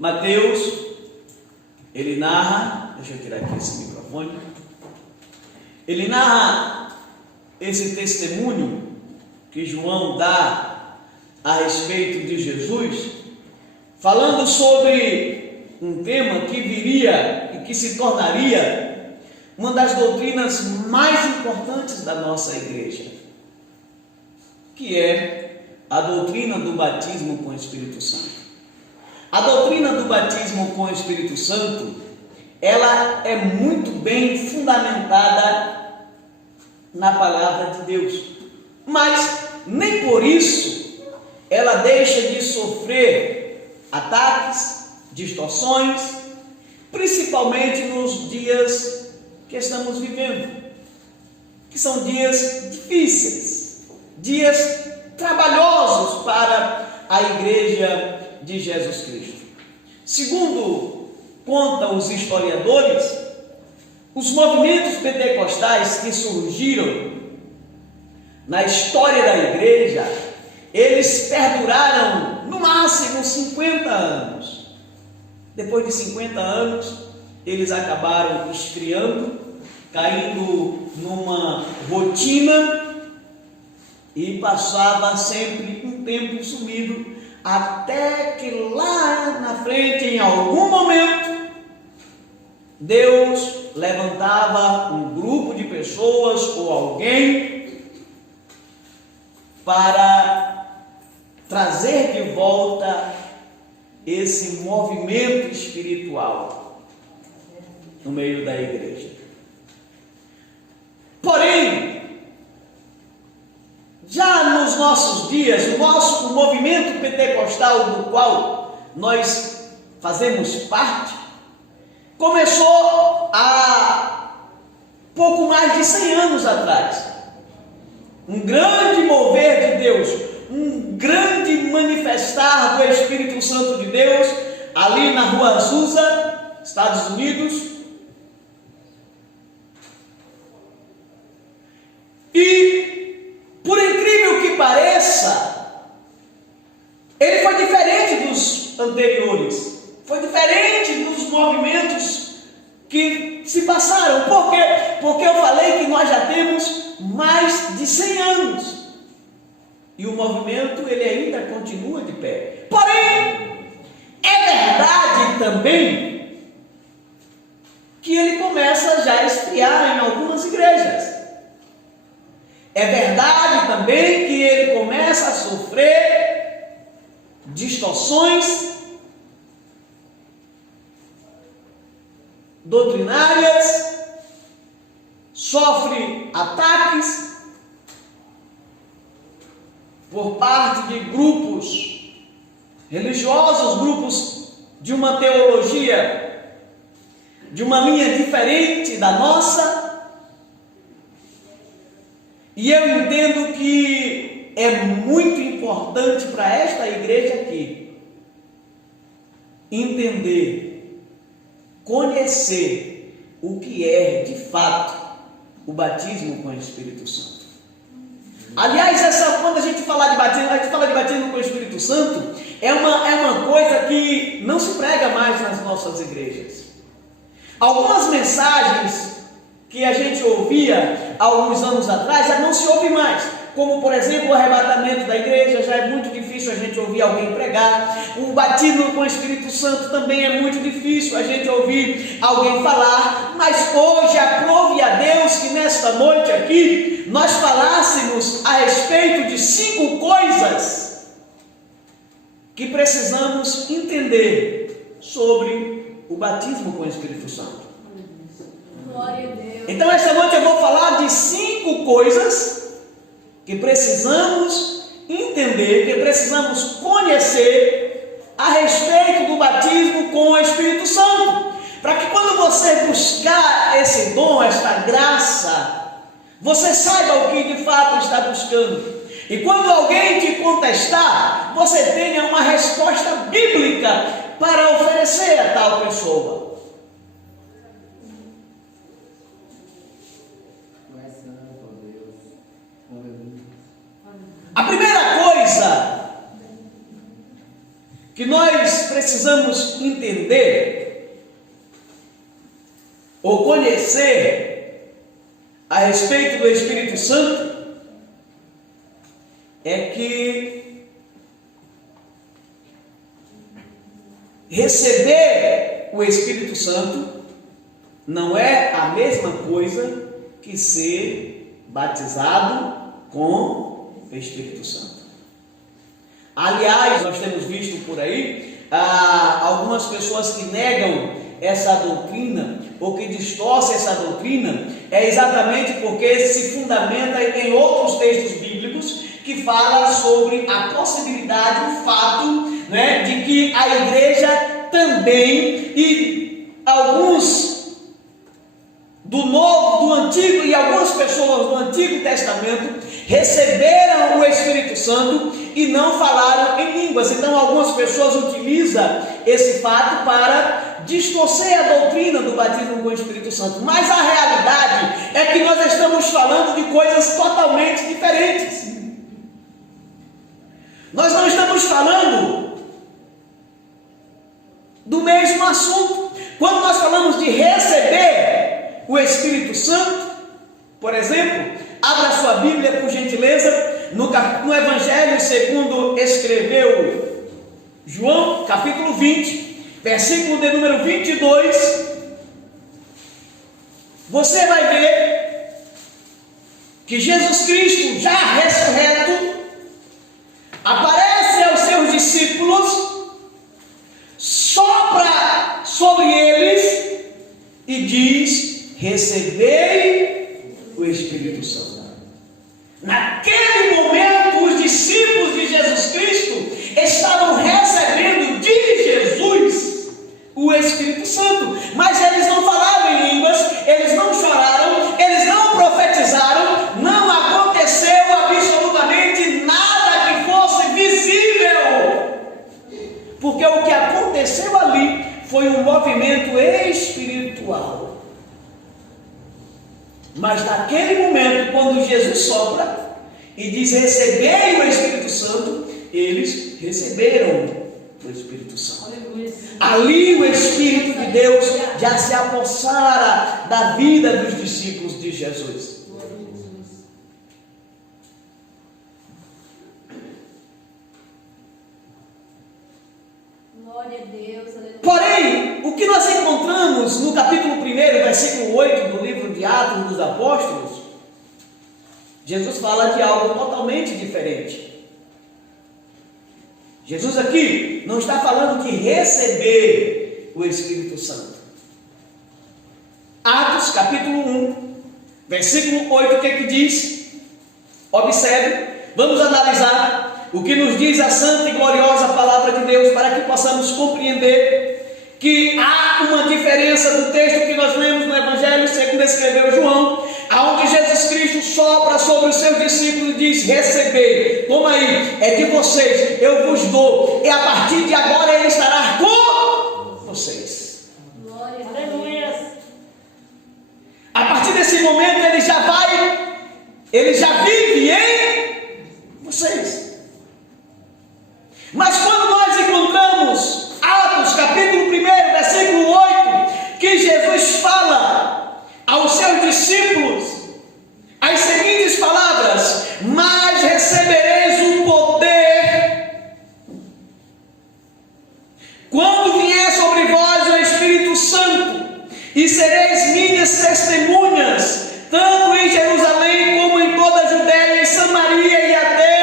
Mateus, ele narra, deixa eu tirar aqui esse microfone, ele narra esse testemunho que João dá a respeito de Jesus, falando sobre um tema que viria e que se tornaria uma das doutrinas mais importantes da nossa igreja, que é a doutrina do batismo com o Espírito Santo. A doutrina do batismo com o Espírito Santo, ela é muito bem fundamentada na palavra de Deus, mas nem por isso ela deixa de sofrer ataques, distorções, principalmente nos dias que estamos vivendo, que são dias difíceis, dias trabalhosos para a igreja de Jesus Cristo. Segundo contam os historiadores, os movimentos pentecostais que surgiram na história da igreja, eles perduraram no máximo 50 anos. Depois de 50 anos, eles acabaram esfriando, caindo numa rotina e passava sempre um tempo sumido, até que lá na frente, em algum momento, Deus levantava um grupo de pessoas ou alguém para trazer de volta esse movimento espiritual no meio da igreja. Porém, já nos nossos dias, o movimento pentecostal do qual nós fazemos parte, começou há pouco mais de 100 anos atrás. Um grande mover de Deus, um grande manifestar do Espírito Santo de Deus, ali na Rua Azusa, Estados Unidos. E, por incrível que pareça, ele foi diferente dos anteriores, foi diferente dos movimentos que se passaram. Por quê? Porque eu falei que nós já temos mais de 100 anos e o movimento ele ainda continua de pé. Porém, é verdade também que ele começa já a esfriar em algumas igrejas. É verdade também que ele começa a sofrer distorções doutrinárias, sofre ataques por parte de grupos religiosos, grupos de uma teologia, de uma linha diferente da nossa. E eu entendo que é muito importante para esta igreja aqui entender, conhecer o que é de fato o batismo com o Espírito Santo. Aliás, quando a gente fala de batismo com o Espírito Santo, é uma coisa que não se prega mais nas nossas igrejas. Algumas mensagens que a gente ouvia há alguns anos atrás, já não se ouve mais, como por exemplo o arrebatamento da igreja. Já é muito difícil a gente ouvir alguém pregar. O batismo com o Espírito Santo também é muito difícil a gente ouvir alguém falar. Mas hoje aprove a Deus que nesta noite aqui nós falássemos a respeito de 5 coisas que precisamos entender sobre o batismo com o Espírito Santo. Glória a Deus. Então esta noite eu vou falar de 5 coisas que precisamos entender, que precisamos conhecer a respeito do batismo com o Espírito Santo, para que quando você buscar esse dom, esta graça, você saiba o que de fato está buscando. E quando alguém te contestar, você tenha uma resposta bíblica para oferecer a tal pessoa. A primeira coisa que nós precisamos entender ou conhecer a respeito do Espírito Santo é que receber o Espírito Santo não é a mesma coisa que ser batizado com o Espírito Santo. Aliás, nós temos visto por aí algumas pessoas que negam essa doutrina ou que distorcem essa doutrina, é exatamente porque se fundamenta em outros textos bíblicos que falam sobre a possibilidade, o fato, né, de que a igreja também e alguns do Novo, do Antigo e algumas pessoas do Antigo Testamento receberam o Espírito Santo e não falaram em línguas. Então algumas pessoas utilizam esse fato para distorcer a doutrina do batismo com o Espírito Santo. Mas a realidade é que nós estamos falando de coisas totalmente diferentes. Nós não estamos falando do mesmo assunto. Quando nós falamos de receber o Espírito Santo, por exemplo, abra sua Bíblia, por gentileza, no Evangelho segundo escreveu João, capítulo 20, versículo de número 22. Você vai ver que Jesus Cristo, já ressurreto, aparece aos seus discípulos, sopra sobre eles e diz: recebei o Espírito Santo. Naquele momento, os discípulos de Jesus Cristo estavam recebendo de Jesus o Espírito Santo, mas eles não falavam em línguas, eles não choraram, eles não profetizaram, não aconteceu absolutamente nada que fosse visível, porque o que aconteceu ali foi um movimento espiritual. Mas naquele momento, quando Jesus sopra e diz: recebei o Espírito Santo, eles receberam o Espírito Santo. Ali o Espírito de Deus já se apossara da vida dos discípulos de Jesus. Glória a Deus. Porém, o que nós encontramos no capítulo 1, versículo 8 do livro de Atos dos Apóstolos, Jesus fala de algo totalmente diferente. Jesus aqui não está falando de receber o Espírito Santo. Atos capítulo 1, versículo 8, o que é que diz? Observe, vamos analisar o que nos diz a santa e gloriosa palavra de Deus, para que possamos compreender que há uma diferença do texto que nós lemos no Evangelho segundo escreveu João, aonde Jesus Cristo sopra sobre os seus discípulos e diz: recebei, toma aí, é de vocês, eu vos dou, e a partir de agora ele estará com vocês. Glória a Deus. A partir desse momento ele já vive em vocês. Mas quando nós encontramos Atos capítulo 1, versículo 8, que Jesus fala aos seus discípulos as seguintes palavras: mas recebereis o poder quando vier sobre vós o Espírito Santo, e sereis minhas testemunhas, tanto em Jerusalém como em toda a Judéia e Samaria e até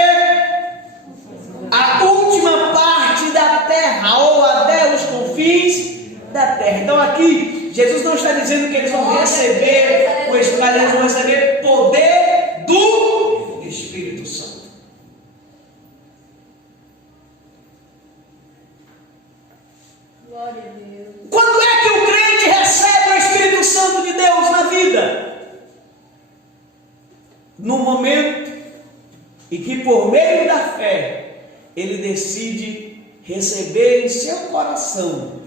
a última parte da terra, ou até os confins da terra. Então aqui Jesus não está dizendo que eles vão receber o Espírito, eles vão receber poder do Espírito Santo. Glória a Deus. Quando é que o crente recebe o Espírito Santo de Deus na vida? No momento em que, por meio da fé, ele decide receber em seu coração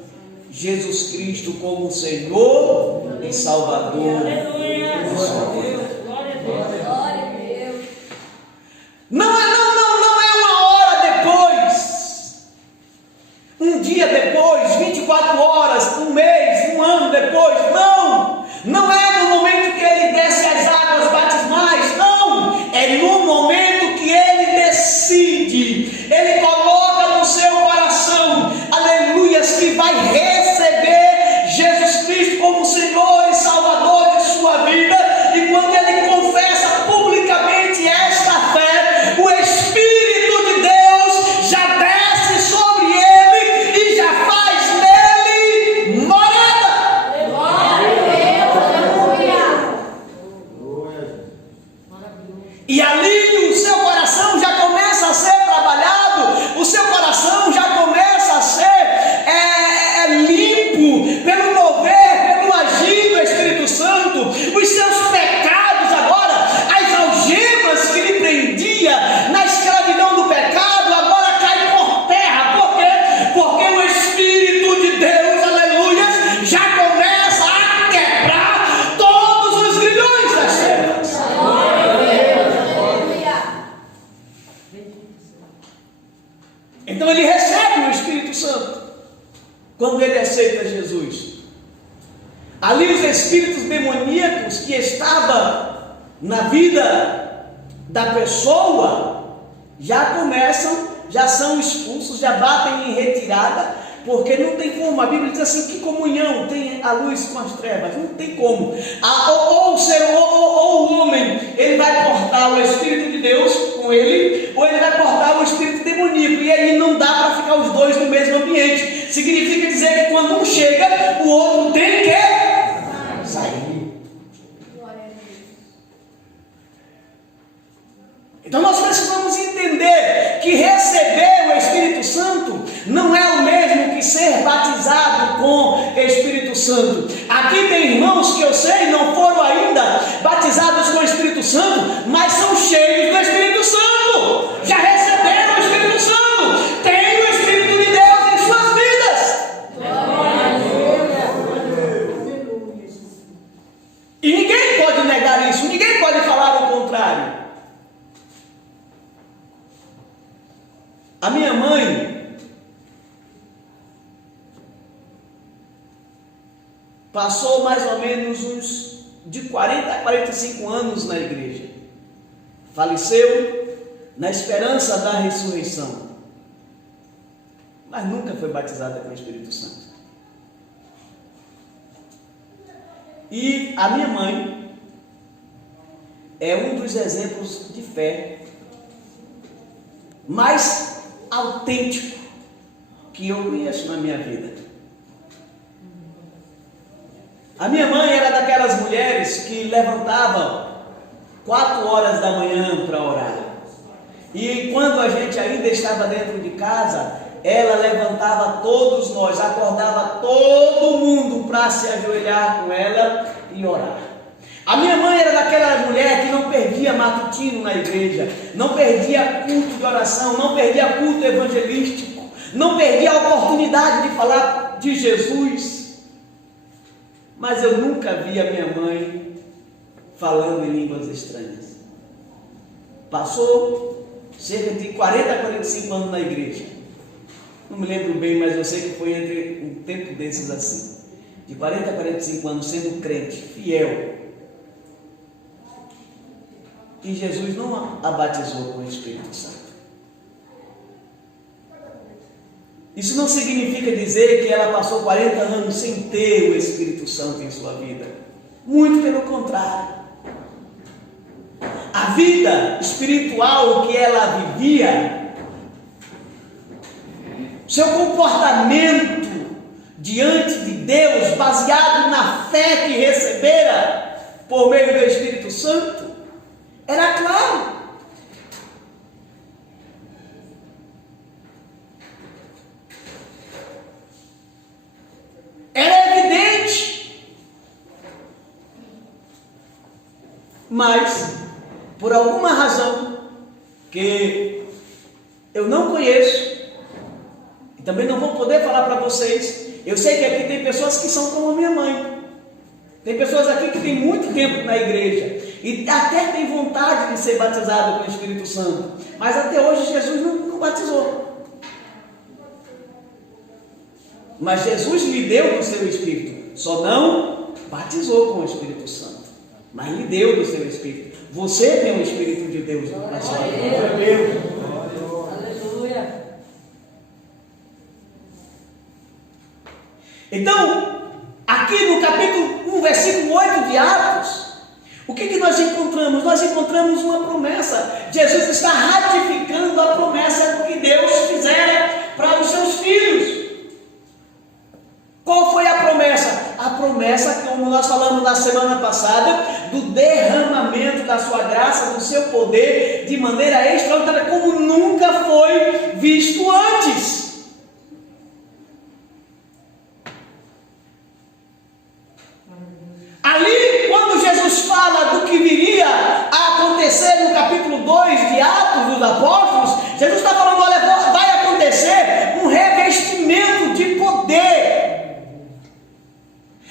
Jesus Cristo como Senhor e Salvador. Glória a Deus. Não é uma hora depois. um dia depois, 24 horas, um mês, um ano depois. Não! Não é no momento que ele desce as águas batismais, não! É no momento que ele decide, ele coloca no seu coração, aleluias, que vai receber Jesus Cristo como Senhor e Salvador de sua vida. E quando ele confessa publicamente esta fé, o Espírito de Deus já desce sobre ele e já faz nele morada. E ali o seu coração já começa a ser trabalhado, o seu coração já começa a ser limpo pelo mover, pelo agir do Espírito Santo. Os seus pecados agora, as algemas que lhe prendia na escravidão do pecado, agora caem por terra. Por quê? Porque o Espírito de Deus, aleluia, já começa a quebrar todos os grilhões das trevas. Então ele recebe o Espírito Santo quando ele aceita Jesus. Ali os espíritos demoníacos que estavam na vida da pessoa já começam, já são expulsos, já batem em retirada, porque não tem como. A Bíblia diz assim: que comunhão tem a luz com as trevas? Não tem como. Ou o homem, ele vai portar o Espírito de Deus com ele, ou ele vai portar o Espírito demoníaco, e aí não dá para ficar os dois no mesmo ambiente. Significa dizer que quando um chega, o outro tem que sair. Então nós precisamos entender que receber o Espírito Santo não é o mesmo que ser batizado com Espírito Santo. Aqui tem irmãos que eu sei não foram ainda batizados com o Espírito Santo, mas são cheios do Espírito Santo. Já receberam o Espírito Santo. Tem o Espírito de Deus em suas vidas. E ninguém pode negar isso, ninguém pode falar o contrário. A minha mãe passou mais ou menos uns de 40 a 45 anos na igreja. Faleceu na esperança da ressurreição, mas nunca foi batizada com o Espírito Santo. E a minha mãe é um dos exemplos de fé mais autêntico que eu conheço na minha vida. A minha mãe era daquelas mulheres que levantavam 4 horas da manhã para orar. E quando a gente ainda estava dentro de casa, ela levantava todos nós, acordava todo mundo para se ajoelhar com ela e orar. A minha mãe era daquela mulher que não perdia matutino na igreja, não perdia culto de oração, não perdia culto evangelístico, não perdia a oportunidade de falar de Jesus. Mas eu nunca vi a minha mãe falando em línguas estranhas. Passou cerca de 40 a 45 anos na igreja. Não me lembro bem, mas eu sei que foi entre um tempo desses assim. De 40 a 45 anos sendo crente, fiel. E Jesus não a batizou com o Espírito Santo. Isso não significa dizer que ela passou 40 anos sem ter o Espírito Santo em sua vida. Muito pelo contrário. A vida espiritual que ela vivia, seu comportamento diante de Deus, baseado na fé que recebera por meio do Espírito Santo, era claro. Era evidente. Mas, por alguma razão que eu não conheço, e também não vou poder falar para vocês, eu sei que aqui tem pessoas que são como a minha mãe. Tem pessoas aqui que têm muito tempo na igreja e até tem vontade de ser batizado com o Espírito Santo, mas até hoje Jesus não batizou. Mas Jesus lhe deu do seu Espírito, só não batizou com o Espírito Santo, mas lhe deu do seu Espírito. Você tem o Espírito de Deus na sua vida. Aleluia. Então, aqui no capítulo 1, versículo 8 de Atos, o que nós encontramos? Nós encontramos uma promessa. Jesus está ratificando a promessa do que Deus fizera para os seus filhos. Qual foi a promessa? A promessa, como nós falamos na semana passada, do derramamento da sua graça, do seu poder, de maneira extraordinária, como nunca foi visto antes. Ali, quando Jesus fala do que viria a acontecer no capítulo 2 de Atos dos Apóstolos, Jesus está falando, olha, vai acontecer um revestimento de poder.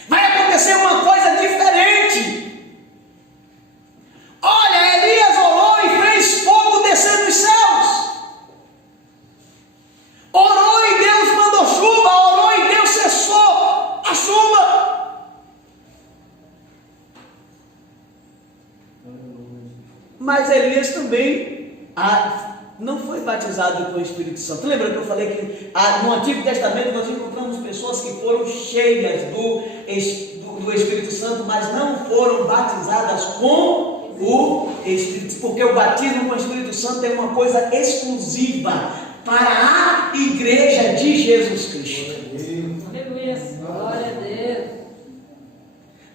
Vai acontecer uma coisa diferente. Olha, Elias orou e fez fogo descer dos céus. Orou e Deus mandou chuva, orou e Deus cessou a chuva. Mas Elias também não foi batizado com o Espírito Santo. Lembra que eu falei que no Antigo Testamento nós encontramos pessoas que foram cheias do Espírito Santo, mas não foram batizadas com o Espírito, porque o batismo com o Espírito Santo é uma coisa exclusiva para a igreja de Jesus Cristo. Aleluia. Glória a Deus.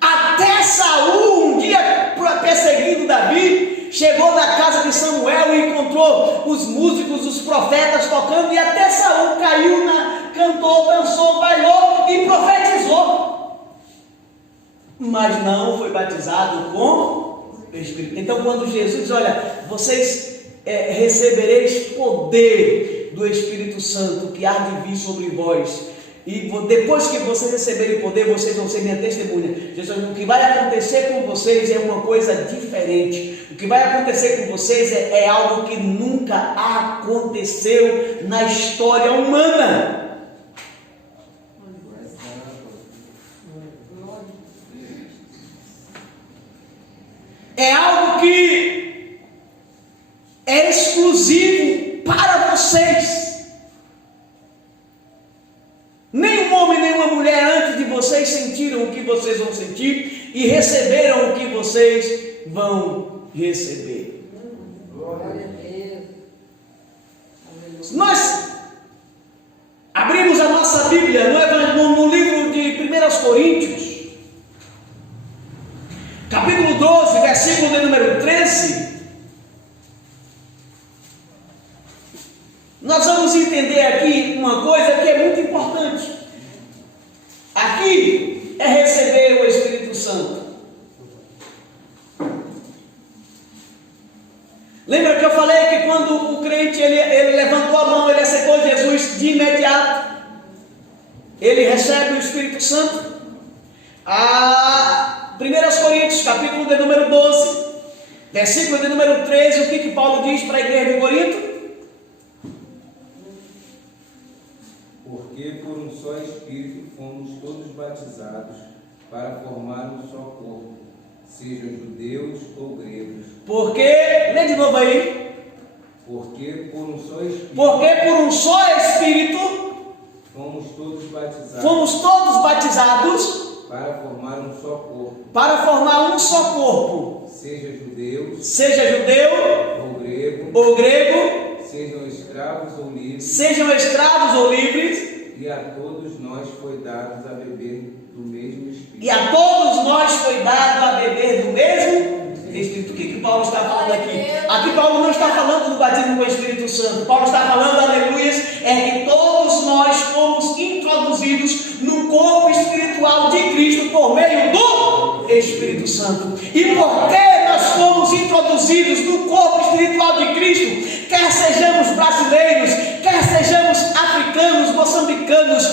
Até Saul, um dia perseguindo Davi, chegou na casa de Samuel e encontrou os músicos, os profetas tocando, e até Saul caiu, cantou, dançou, bailou e profetizou, mas não foi batizado com o Espírito. Então, quando Jesus diz, olha, vocês recebereis poder do Espírito Santo que há de vir sobre vós, e depois que vocês receberem poder, vocês vão ser minha testemunha. Jesus, o que vai acontecer com vocês é uma coisa diferente. O que vai acontecer com vocês é algo que nunca aconteceu na história humana. É algo que é exclusivo para vocês. Nenhum homem, nenhuma mulher antes de vocês sentiram o que vocês vão sentir e receberam o que vocês vão receber. Glória a Deus. Se nós abrimos a nossa Bíblia no livro de 1 Coríntios, capítulo 12, versículo de número 13, nós vamos entender aqui uma coisa que é muito importante. Aqui é receber o Espírito Santo. Lembra que eu falei que quando o crente ele levantou a mão, ele aceitou Jesus de imediato, ele recebe o Espírito Santo? 1 Coríntios, capítulo de número 12, versículo de número 13, o que Paulo diz para a igreja de Corinto? Porque por um só Espírito fomos todos batizados para formar um só corpo, sejam judeus ou gregos. Porque, lê de novo aí. Porque por um só Espírito. Porque por um só Espírito fomos todos batizados. Fomos todos batizados para formar um só corpo. Para formar um só corpo. Seja judeu ou grego, sejam escravos ou livres, e a todos nós foi dado a beber do mesmo Espírito. Espírito. O que Paulo está falando aqui? Aqui Paulo não está falando do batismo com o Espírito Santo. Paulo está falando, aleluias, é que todos nós fomos introduzidos no corpo espiritual de Cristo por meio do Espírito Santo. E porque nós fomos introduzidos no corpo espiritual de Cristo, quer sejamos brasileiros, quer sejamos africanos, moçambicanos,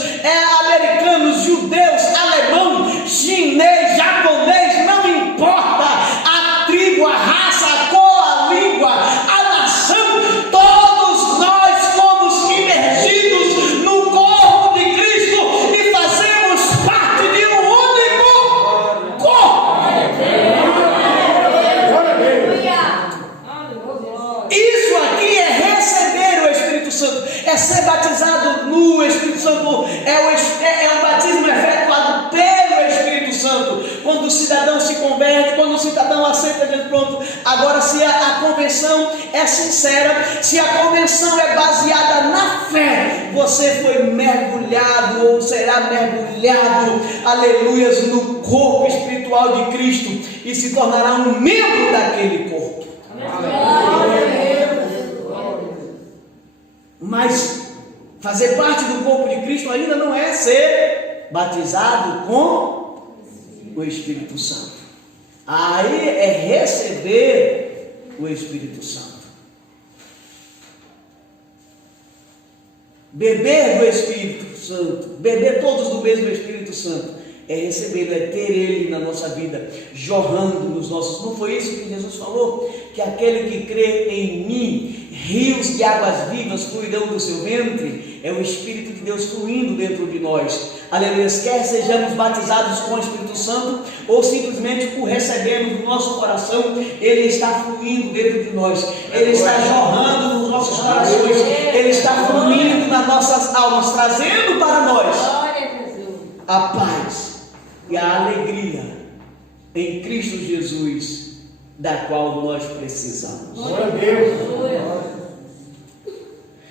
americanos, judeus, alemão, chinês, japonês, não importa a tribo, a raça, a cor, a língua, a nação, todos nós fomos imergidos no corpo de Cristo e Santo é um batismo efetuado pelo Espírito Santo. Quando o cidadão se converte, quando o cidadão aceita Jesus, pronto. Agora, se a conversão é sincera, se a conversão é baseada na fé, você foi mergulhado ou será mergulhado, aleluias, no corpo espiritual de Cristo e se tornará um membro daquele corpo. Mas fazer parte do corpo de Cristo ainda não é ser batizado com o Espírito Santo. Aí é receber o Espírito Santo. Beber do Espírito Santo, beber todos do mesmo Espírito Santo, é recebê-lo, é ter ele na nossa vida, jorrando nos nossos. Não foi isso que Jesus falou? Que aquele que crê em mim, rios de águas vivas fluirão do seu ventre. É o Espírito de Deus fluindo dentro de nós. Aleluia. Quer sejamos batizados com o Espírito Santo ou simplesmente o recebemos no nosso coração, ele está fluindo dentro de nós, ele está jorrando nos nossos corações, ele está fluindo nas nossas almas, trazendo para nós a paz e a alegria em Cristo Jesus, da qual nós precisamos. Glória a Deus.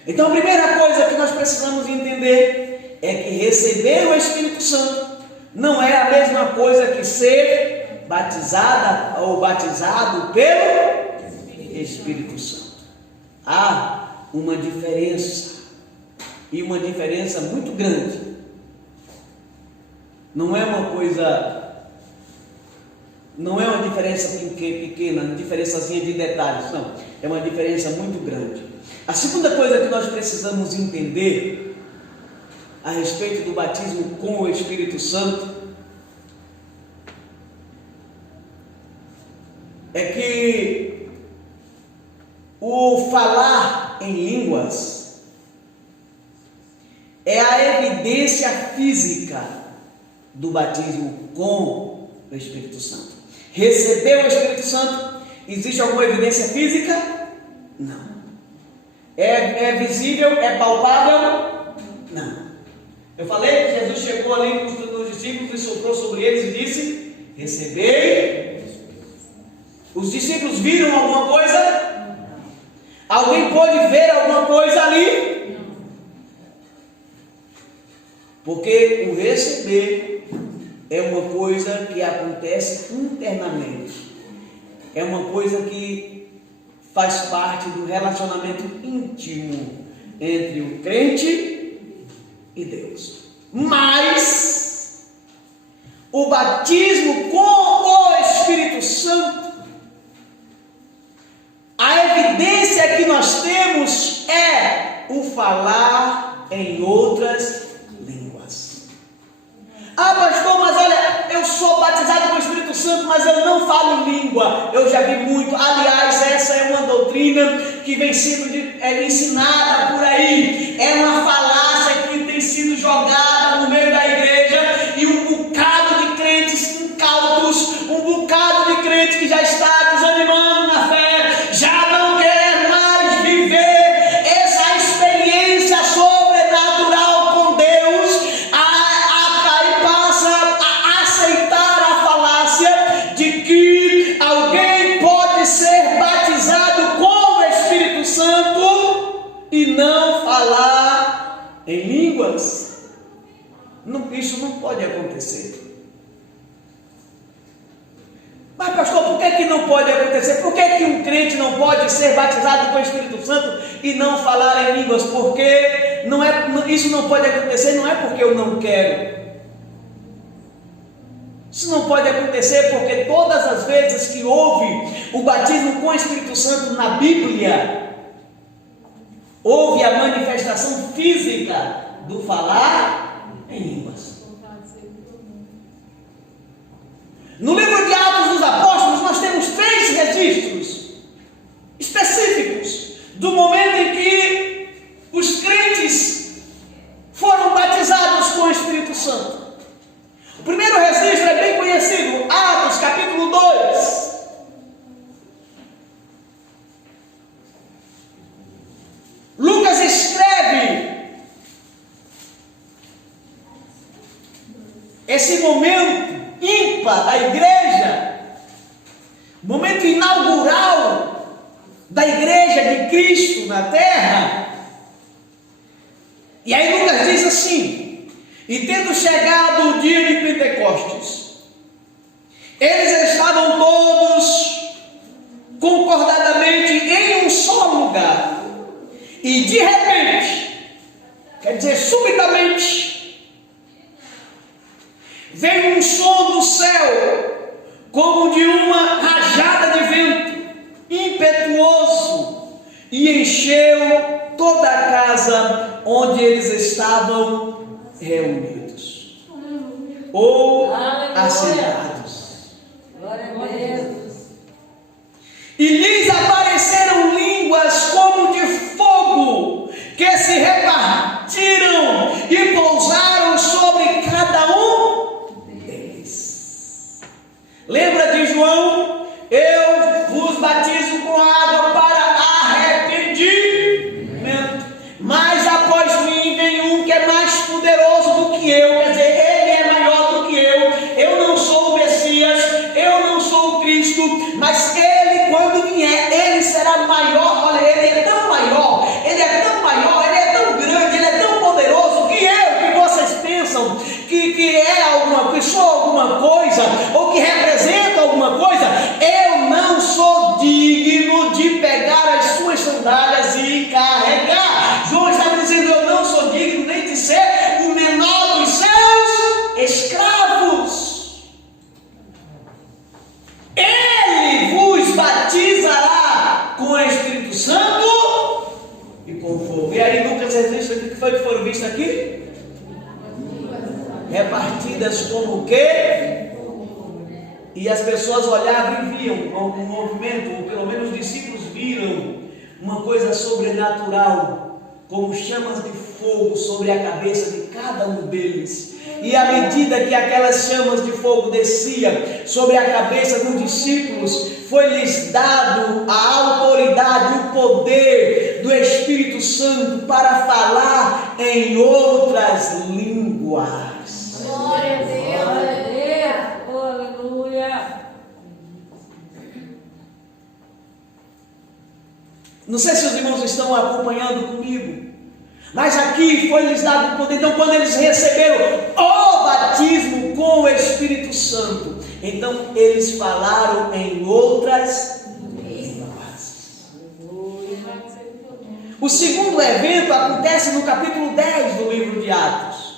Então a primeira coisa que nós precisamos entender é que receber o Espírito Santo não é a mesma coisa que ser batizada ou batizado pelo Espírito Santo. Há uma diferença, e uma diferença muito grande. Não é uma diferença pequena, uma diferençazinha de detalhes, não, é uma diferença muito grande. A segunda coisa que nós precisamos entender a respeito do batismo com o Espírito Santo é que o falar em línguas é a evidência física do batismo com o Espírito Santo. Receber o Espírito Santo, existe alguma evidência física? Não. É visível? É palpável? Não. Eu falei que Jesus chegou ali nos discípulos e soprou sobre eles e disse: recebei. Os discípulos viram alguma coisa? Alguém pôde ver alguma coisa ali? Porque o receber é uma coisa que acontece internamente. É uma coisa que faz parte do relacionamento íntimo entre o crente e Deus. Mas o batismo com o Espírito Santo, a evidência que nós temos é o falar em outras línguas. Ah, pastor, mas olha, eu sou batizado com o Espírito Santo, mas eu não falo língua. Eu já vi muito. Aliás, essa é uma doutrina que vem sendo ensinada por aí. É uma falácia que tem sido jogada no meio da igreja, e um bocado de crentes incautos, um bocado de crente que já está desanimando na fé, já não quer mais viver essa experiência sobrenatural com Deus, e passa a aceitar a falácia de que alguém pode ser batizado com o Espírito Santo e não falar em línguas. Isso não pode acontecer. Mas pastor, por que não pode acontecer? Por que um crente não pode ser batizado com o Espírito Santo e não falar em línguas? Porque isso não pode acontecer, não é porque eu não quero. Isso não pode acontecer porque todas as vezes que houve o batismo com o Espírito Santo na Bíblia, houve a manifestação física do falar em línguas. No livro de Atos dos Apóstolos, nós temos 3 registros específicos do momento em que os crentes foram batizados com o Espírito Santo. O primeiro registro é bem conhecido, Atos capítulo 2. Lucas escreve esse momento ímpar da igreja, momento inaugural da igreja de Cristo na terra. E aí Lucas diz assim: e tendo chegado o dia de Pentecostes, eles estavam todos concordadamente em um só lugar, e de repente, quer dizer subitamente, veio um som do céu, como de uma rajada de vento impetuoso, e encheu toda a casa onde eles estavam reunidos ou assentados. Glória a Deus. E lhes apareceram línguas como de fogo, que se repartiram e pousaram sobre cada um deles. Lembra de João? Eu vos batizo com água para arrependimento, mas após mim vem um que é mais poderoso do que eu, quer dizer, ele é maior do que eu não sou o Messias, eu não sou o Cristo, mas ele, quando vier, ele será maior. Olha, ele é tão maior, ele é tão maior, ele é tão grande, ele é tão poderoso que vocês pensam que é alguma, que sou alguma coisa, ou que representa alguma coisa, eu não sou digno de pegar as suas sandálias e carregar. João está dizendo: eu não sou digno nem de ser o menor dos seus escravos. Ele vos batizará com o Espírito Santo e com fogo. E aí Lucas registra o que foi que foram vistos aqui? Repartidas como o quê? E as pessoas olhavam e viam um movimento, ou pelo menos os discípulos viram uma coisa sobrenatural, como chamas de fogo sobre a cabeça de cada um deles. E à medida que aquelas chamas de fogo desciam sobre a cabeça dos discípulos, foi-lhes dado a autoridade, o poder do Espírito Santo para falar em outras línguas. Glória a Deus. Glória a Deus. Aleluia. Não sei se os irmãos estão acompanhando comigo, mas aqui foi-lhes dado o poder. Então, quando eles receberam o batismo com o Espírito Santo, então eles falaram em outras línguas. O segundo evento acontece no capítulo 10 do livro de Atos.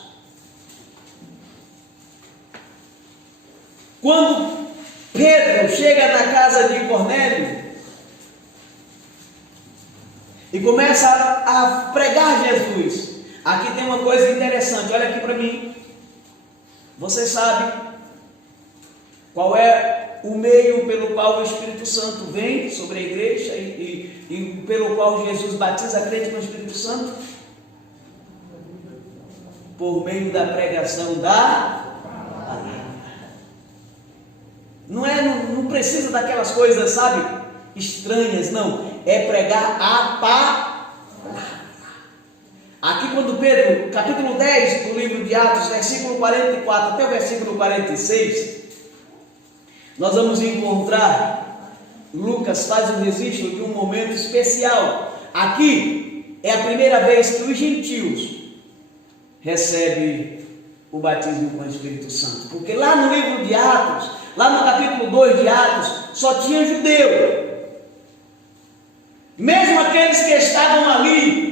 Quando Pedro chega na casa de Cornélio e começa a pregar Jesus. Aqui tem uma coisa interessante, olha aqui para mim. Você sabe qual é o meio pelo qual o Espírito Santo vem sobre a igreja e pelo qual Jesus batiza a crente com o Espírito Santo? Por meio da pregação da palavra. Não precisa daquelas coisas, sabe, estranhas, não. É pregar a palavra. Aqui quando Pedro, capítulo 10 do livro de Atos, versículo 44 até o versículo 46, nós vamos encontrar, Lucas faz um registro de um momento especial. Aqui é a primeira vez que os gentios recebem o batismo com o Espírito Santo. Porque lá no livro de Atos, lá no capítulo 2 de Atos, só tinha judeu. Mesmo aqueles que estavam ali,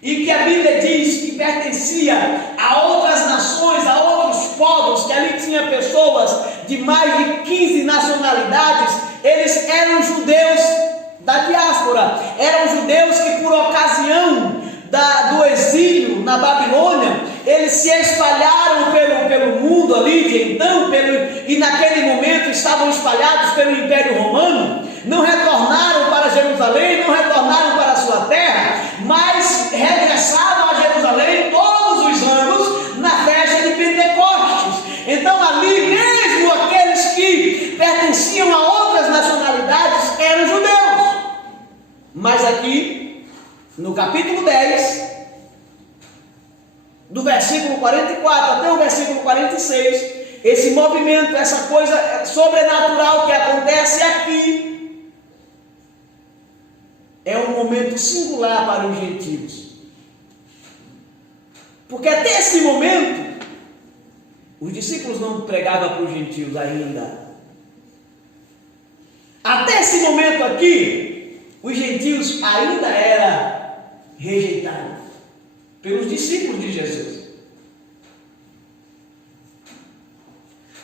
e que a Bíblia diz que pertencia a outras nações, a outros povos, que ali tinha pessoas de mais de 15 nacionalidades, eles eram judeus da diáspora, eram judeus que por ocasião do exílio na Babilônia, eles se espalharam pelo mundo ali de então, e naquele momento estavam espalhados pelo Império Romano, não retornaram para Jerusalém, não retornaram para a sua terra, mas regressavam a Jerusalém todos os anos na festa de Pentecostes. Então ali mesmo aqueles que pertenciam a outras nacionalidades eram judeus. Mas aqui, no capítulo 10, do versículo 44 até o versículo 46, esse movimento, essa coisa sobrenatural que acontece aqui, é um momento singular para os gentios. Porque até esse momento, os discípulos não pregavam para os gentios ainda. Até esse momento aqui, os gentios ainda eram rejeitados pelos discípulos de Jesus.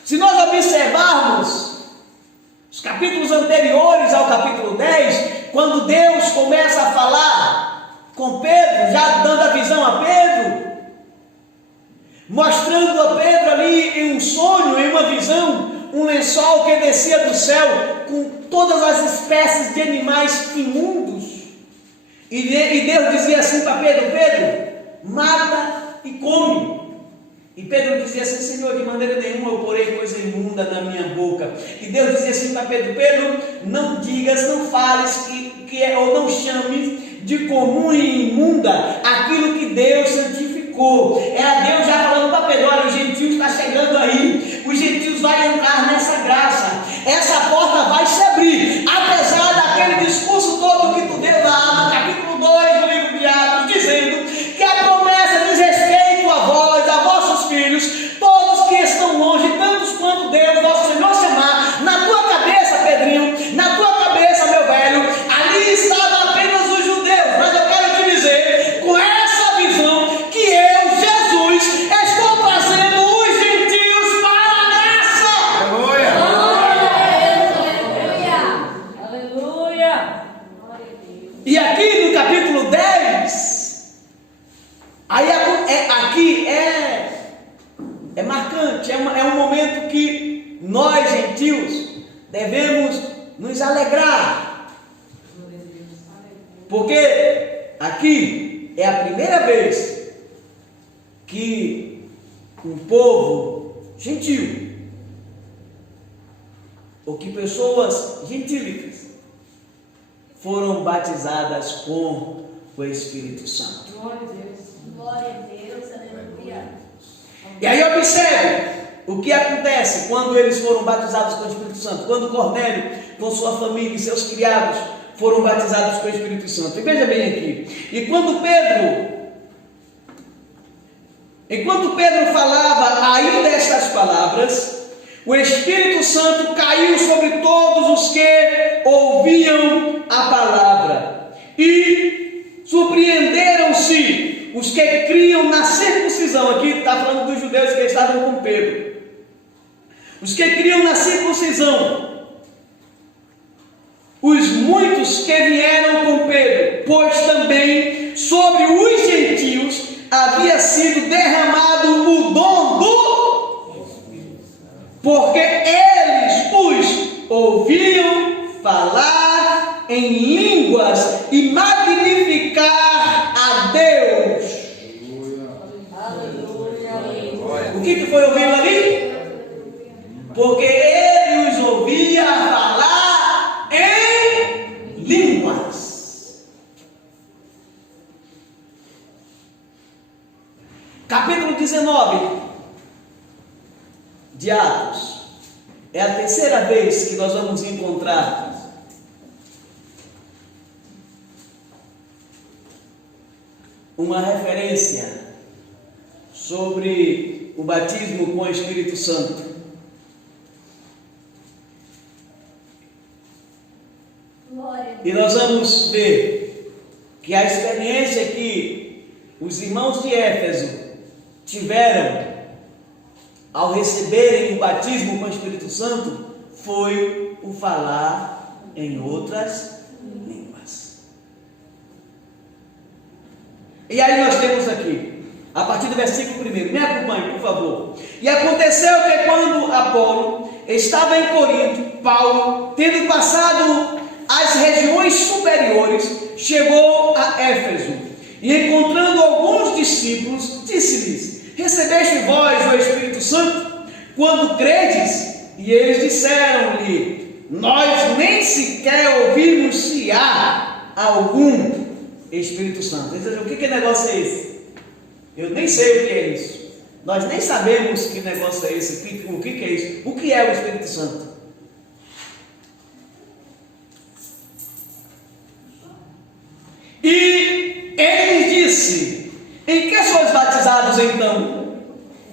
Se nós observarmos os capítulos anteriores ao capítulo 10, quando Deus começa a falar com Pedro, já dando a visão a Pedro, mostrando a Pedro ali em um sonho, em uma visão, um lençol que descia do céu com todas as espécies de animais imundos. E Deus dizia assim para Pedro: Pedro, mata e come. E Pedro dizia assim: Senhor, de maneira nenhuma eu porei coisa imunda na minha boca. E Deus dizia assim para Pedro: Pedro, não digas, não fales ou não chames de comum e imunda aquilo que Deus santificou. É a Deus já falando para Pedro: olha, os gentios estão chegando aí, os gentios vão entrar nessa graça, essa porta vai se abrir, apesar daquele discurso todo que tu deu lá no capítulo 2 do livro de Atos, dizendo que a promessa diz respeito a vós, a vossos filhos, todos que estão longe, tantos quanto Deus, nosso Senhor, chamar. Na tua cabeça, Pedrinho, na tua cabeça, meu velho, ali estavam apenas os judeus, mas eu quero te dizer, com essa visão, que eu, Jesus, estou trazendo os gentios para a graça. Aleluia! Aleluia! E aqui no capítulo 10, aí aqui é marcante, é um momento que nós, gentios, devemos nos alegrar. Porque aqui é a primeira vez que um povo gentil, ou que pessoas gentílicas, foram batizadas com o Espírito Santo. Glória a Deus. Glória a Deus, aleluia. E aí observe o que acontece quando eles foram batizados com o Espírito Santo. Quando Cornélio, com sua família e seus criados, foram batizados com o Espírito Santo. E veja bem aqui. Enquanto Pedro falava ainda estas palavras, o Espírito Santo caiu sobre todos os que ouviam a palavra. E surpreenderam-se os que criam na circuncisão. Aqui está falando dos judeus que estavam com Pedro. Os que criam na circuncisão, os muitos que vieram com Pedro, pois também sobre os gentios havia sido derramado o dom do Espírito, porque eles os ouviam falar em línguas e magnificar a Deus. Aleluia. O que foi ouvido ali? Porque ele os ouvia falar em línguas. Capítulo 19 de Atos. É a terceira vez que nós vamos encontrar uma referência sobre o batismo com o Espírito Santo. E nós vamos ver que a experiência que os irmãos de Éfeso tiveram ao receberem o batismo com o Espírito Santo foi o falar em outras línguas. E aí nós temos aqui, a partir do versículo 1, me acompanhe, por favor. E aconteceu que quando Apolo estava em Corinto, Paulo, tendo passado as regiões superiores, chegou a Éfeso, e encontrando alguns discípulos, disse-lhes: recebeste vós o Espírito Santo quando credes? E eles disseram-lhe: nós nem sequer ouvimos se há algum Espírito Santo. Eles disseram: o que negócio é esse? Eu nem sei o que é isso. Nós nem sabemos que negócio é esse, o que é isso. O que é o Espírito Santo? E ele disse: em que sois batizados então?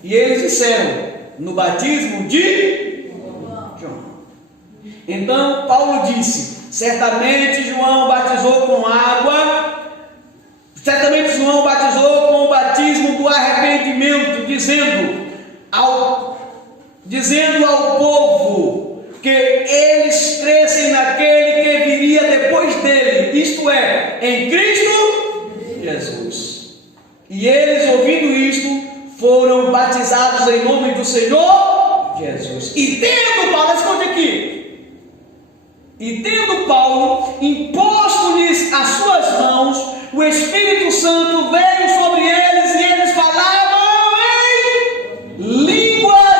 E eles disseram: no batismo de João. Então Paulo disse: certamente João batizou com água, certamente João batizou com o batismo do arrependimento, dizendo ao povo que eles crescem naquele que viria depois dele, isto é, em Cristo Jesus. E eles, ouvindo isto, foram batizados em nome do Senhor Jesus. E tendo Paulo, escute aqui, e tendo Paulo imposto-lhes as suas mãos, o Espírito Santo veio sobre eles e eles falavam em línguas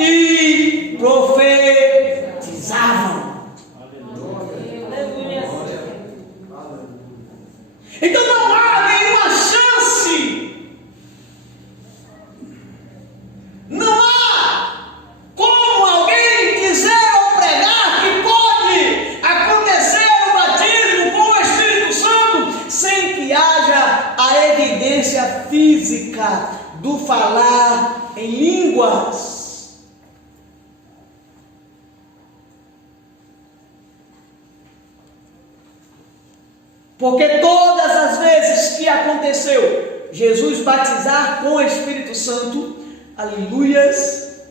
e profetizavam. Então não há nenhuma chance, não há como alguém dizer ou pregar que pode acontecer o batismo com o Espírito Santo sem que haja a evidência física do falar em línguas. Porque todas as vezes que aconteceu Jesus batizar com o Espírito Santo, aleluias,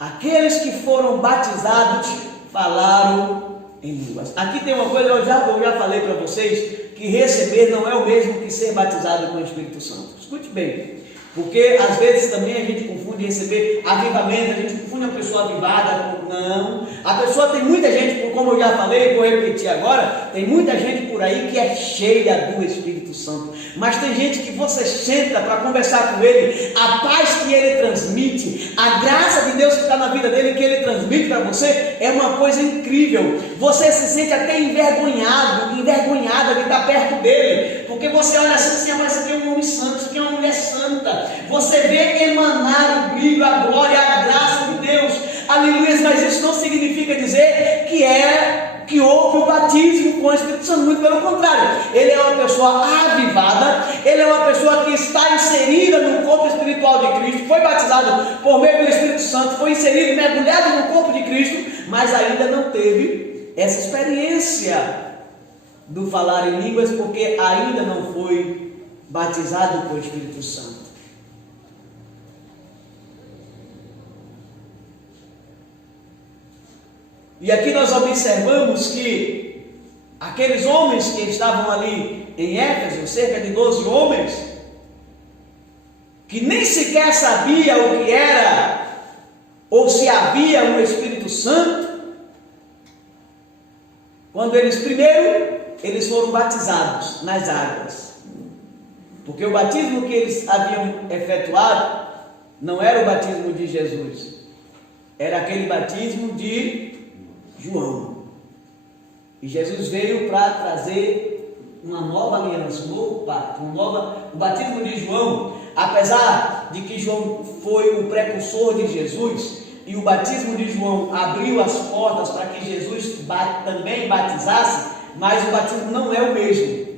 aqueles que foram batizados falaram em línguas. Aqui tem uma coisa, eu já falei para vocês, que receber não é o mesmo que ser batizado com o Espírito Santo. Escute bem, porque às vezes também a gente confunde receber avivamento, a gente confunde uma pessoa avivada com não. A pessoa, tem muita gente, como eu já falei, vou repetir agora, tem muita gente por aí que é cheia do Espírito Santo, mas tem gente que você senta para conversar com ele, a paz que ele transmite, a graça de Deus que está na vida dele, que ele transmite para você, é uma coisa incrível. Você se sente até envergonhada de estar perto dele, porque você olha assim, mas aqui é um homem santo, isso aqui é uma mulher santa. Você vê emanar o brilho, a glória, a graça de Deus, aleluia. Mas isso não significa dizer que houve o batismo com o Espírito Santo, muito pelo contrário. Ele é uma pessoa avivada, ele é uma pessoa que está inserida no corpo espiritual de Cristo, foi batizado por meio do Espírito Santo, foi inserido, mergulhado no corpo de Cristo, mas ainda não teve essa experiência do falar em línguas, porque ainda não foi batizado com o Espírito Santo. E aqui nós observamos que aqueles homens que estavam ali em Éfeso, cerca de 12 homens, que nem sequer sabia o que era, ou se havia um Espírito Santo, quando eles foram batizados nas águas, porque o batismo que eles haviam efetuado não era o batismo de Jesus, era aquele batismo de João. E Jesus veio para trazer uma nova aliança, um novo pacto, o batismo de João, apesar de que João foi o precursor de Jesus, e o batismo de João abriu as portas para que Jesus também batizasse, mas o batismo não é o mesmo.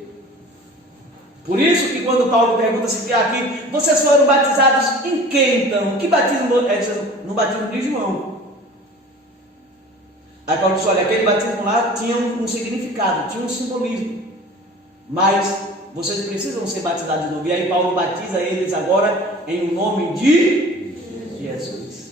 Por isso que quando Paulo pergunta assim, aqui, vocês foram batizados em que então? Que batismo? No batismo de João. Aí Paulo disse, olha, aquele batismo lá tinha um significado, tinha um simbolismo, mas vocês precisam ser batizados de novo. E aí Paulo batiza eles agora em nome de Jesus.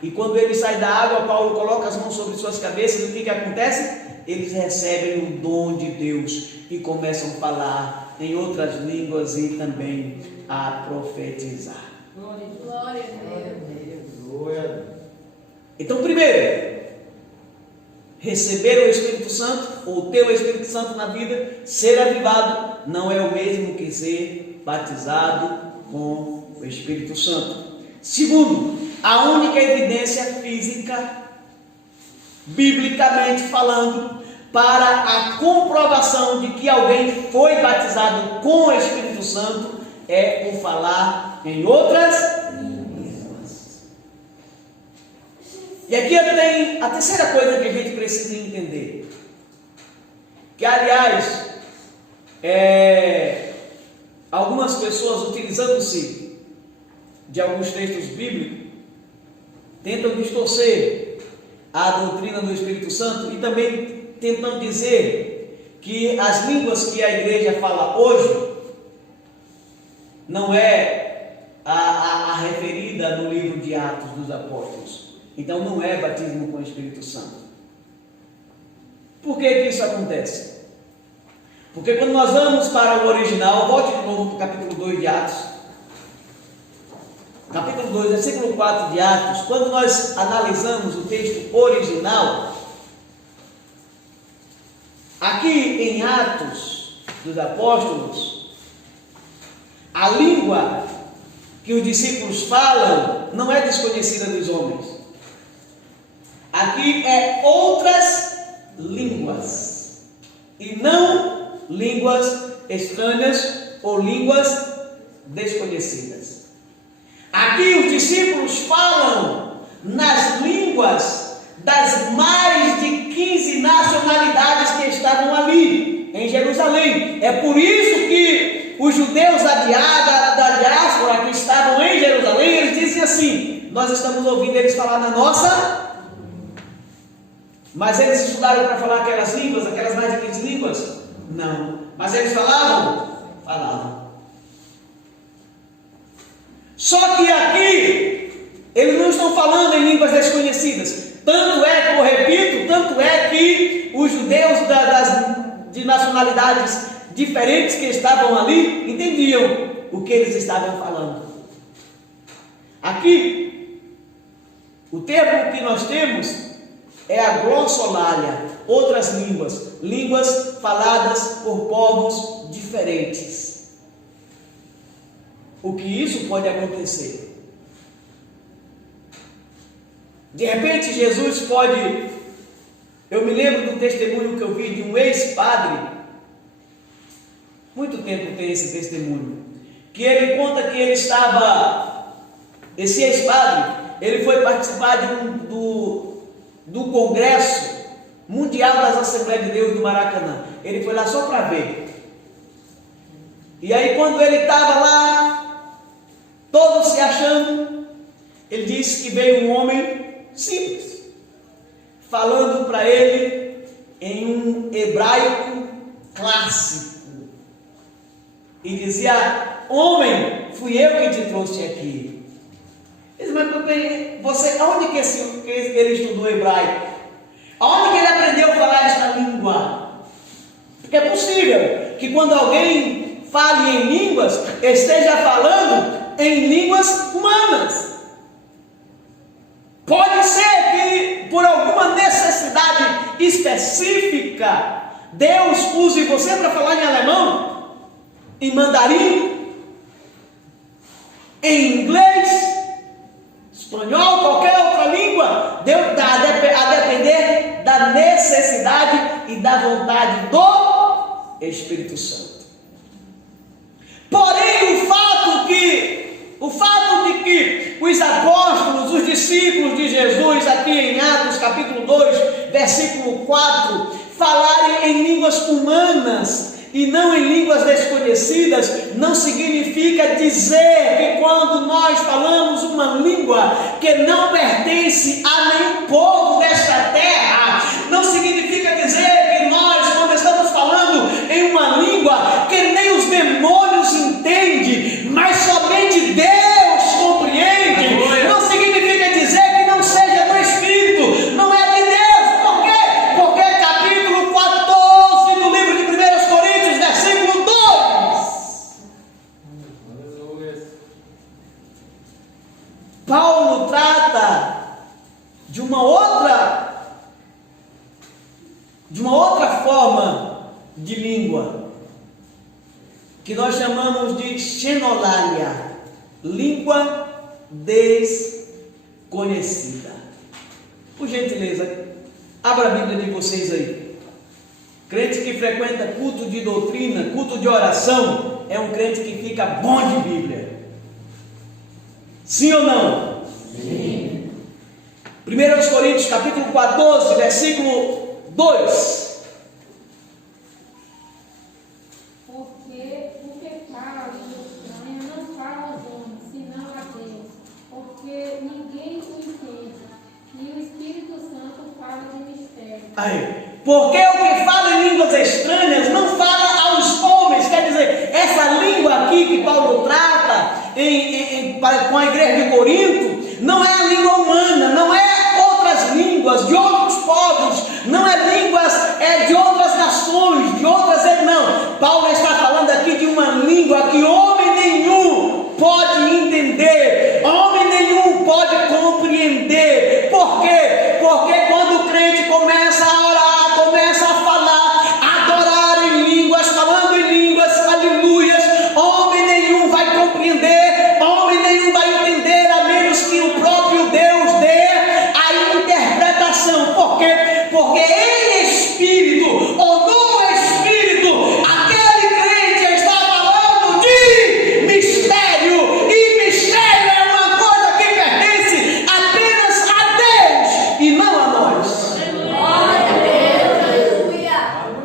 E quando eles saem da água, Paulo coloca as mãos sobre suas cabeças, e o que acontece? Eles recebem o dom de Deus e começam a falar em outras línguas e também a profetizar. Glória a Deus. Então, primeiro, receber o Espírito Santo, ou ter o Espírito Santo na vida, ser avivado, não é o mesmo que ser batizado com o Espírito Santo. Segundo, a única evidência física, biblicamente falando, para a comprovação de que alguém foi batizado com o Espírito Santo, é o falar em outras línguas. E aqui tem a terceira coisa que a gente precisa entender. Que, aliás, algumas pessoas, utilizando-se de alguns textos bíblicos, tentam distorcer a doutrina do Espírito Santo e também tentam dizer que as línguas que a igreja fala hoje não é a referida no livro de Atos dos Apóstolos. Então não é batismo com o Espírito Santo. Por que isso acontece? Porque quando nós vamos para o original, volte de novo para o capítulo 2 de Atos. Capítulo 2, versículo 4 de Atos. Quando nós analisamos o texto original, aqui em Atos dos Apóstolos, a língua que os discípulos falam não é desconhecida dos homens. Aqui é outras línguas, e não línguas estranhas ou línguas desconhecidas. Aqui os discípulos falam nas línguas das mais de 15 nacionalidades que estavam ali em Jerusalém. É por isso que os judeus da diáspora que estavam em Jerusalém, eles dizem assim: nós estamos ouvindo eles falar na nossa. Mas eles estudaram para falar aquelas línguas, aquelas mais de 15 línguas? Não. Mas eles falavam? Falavam. Só que aqui, eles não estão falando em línguas desconhecidas. Tanto é que, eu repito, tanto é que os judeus de nacionalidades diferentes que estavam ali, entendiam o que eles estavam falando. Aqui, o termo que nós temos é a glossolalia, outras línguas, línguas faladas por povos diferentes. O que isso pode acontecer? De repente Jesus pode... Eu me lembro do testemunho que eu vi de um ex-padre, muito tempo tem esse testemunho, que ele conta que ele estava, esse ex-padre, ele foi participar do Congresso Mundial das Assembleias de Deus do Maracanã. Ele foi lá só para ver. E aí quando ele estava lá, todo se achando, ele disse que veio um homem simples, falando para ele em um hebraico clássico. E dizia: homem, fui eu que te trouxe aqui. Ele disse: mas você, aonde que ele estudou hebraico? Aonde que ele aprendeu a falar esta língua? Porque é possível que quando alguém fale em línguas, esteja falando em línguas humanas. Pode ser que por alguma necessidade específica, Deus use você para falar em alemão, em mandarim, em inglês, espanhol, qualquer outra língua, a depender da necessidade e da vontade do Espírito Santo. Porém, o fato de que os apóstolos, os discípulos de Jesus, aqui em Atos capítulo 2, versículo 4, falarem em línguas humanas e não em línguas desconhecidas, não significa dizer que quando nós falamos uma língua que não pertence a nenhum povo desta terra, não significa dizer que nós, quando estamos falando em uma língua que nem os demônios entendem, mas somente Deus compreende, não significa dizer que não seja do Espírito, não é de Deus. Por quê? Porque capítulo 14 do livro de 1 Coríntios, versículo 2, Paulo trata de uma outra forma de língua, que nós chamamos de xenolalia, língua desconhecida. Por gentileza, abra a Bíblia de vocês aí. Crente que frequenta culto de doutrina, culto de oração, é um crente que fica bom de Bíblia. Sim ou não? Sim. 1 Coríntios capítulo 14, versículo 2. Porque o que fala estranho não fala aos homens, senão a Deus, porque ninguém o entende, e o Espírito Santo fala de mistério. Aí, porque o que fala em línguas estranhas não fala aos homens, quer dizer, essa língua aqui que Paulo trata com a igreja de Corinto, não é a língua humana, não é outras línguas, de outros povos, não é línguas de outras nações, de outras, não. Paulo está falando aqui de uma língua que homem nenhum pode entender, homem nenhum pode compreender. Por quê? Porque quando o crente começa a orar, começa a falar, a adorar em línguas, falando em línguas, aleluias, homem nenhum vai compreender, homem nenhum vai entender, a menos que o próprio Deus dê a interpretação. Por quê? Porque em espírito, ou no espírito, aquele crente está falando de mistério, e mistério é uma coisa que pertence apenas a Deus e não a nós. Glória a Deus. Aleluia.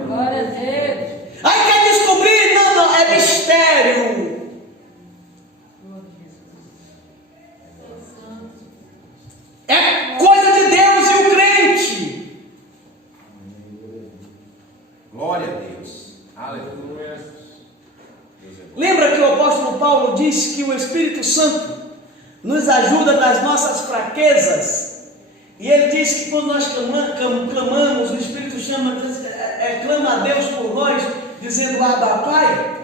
Glória a Deus. Aí quer descobrir? Não, é mistério. É coisa de Deus e o crente. Glória a Deus. Aleluia. Lembra que o apóstolo Paulo disse que o Espírito Santo nos ajuda nas nossas fraquezas? E ele disse que quando nós clamamos, o Espírito clama a Deus por nós, dizendo: Abba, Pai.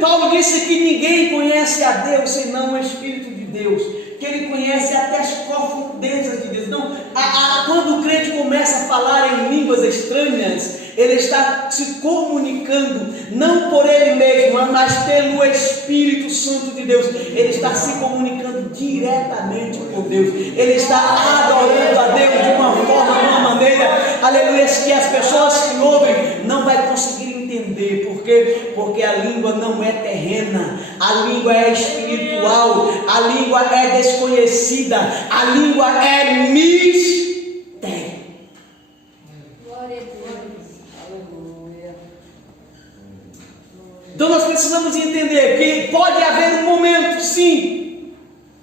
Paulo disse que ninguém conhece a Deus senão o Espírito de Deus, que ele conhece até as profundezas de Deus. Então, quando o crente começa a falar em línguas estranhas, ele está se comunicando, não por ele mesmo, mas pelo Espírito Santo de Deus. Ele está se comunicando diretamente com Deus. Ele está adorando a Deus de uma forma, de uma maneira, aleluia, que as pessoas que ouvem não vai conseguir entender. Por quê? Porque a língua não é terrena, a língua é espiritual, a língua é desconhecida, a língua é mistério. Glória a Deus. Aleluia. Então nós precisamos entender que pode haver um momento, sim,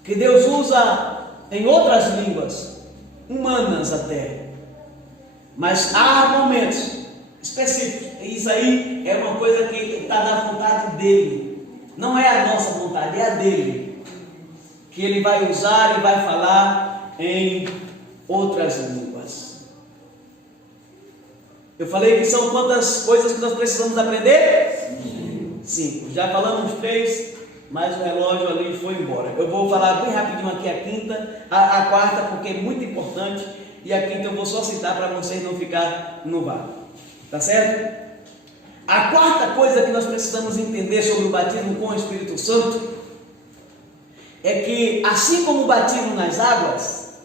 que Deus usa em outras línguas, humanas até, mas há momentos específicos. Isso aí é uma coisa que está na vontade dele, não é a nossa vontade, é a dele, que ele vai usar e vai falar em outras línguas. Eu falei que são quantas coisas que nós precisamos aprender? 5. Já falamos 3, mas o relógio ali foi embora. Eu vou falar bem rapidinho aqui a quinta, a quarta, porque é muito importante, e a quinta eu vou só citar para vocês não ficar no vácuo. Tá certo? A quarta coisa que nós precisamos entender sobre o batismo com o Espírito Santo é que, assim como o batismo nas águas,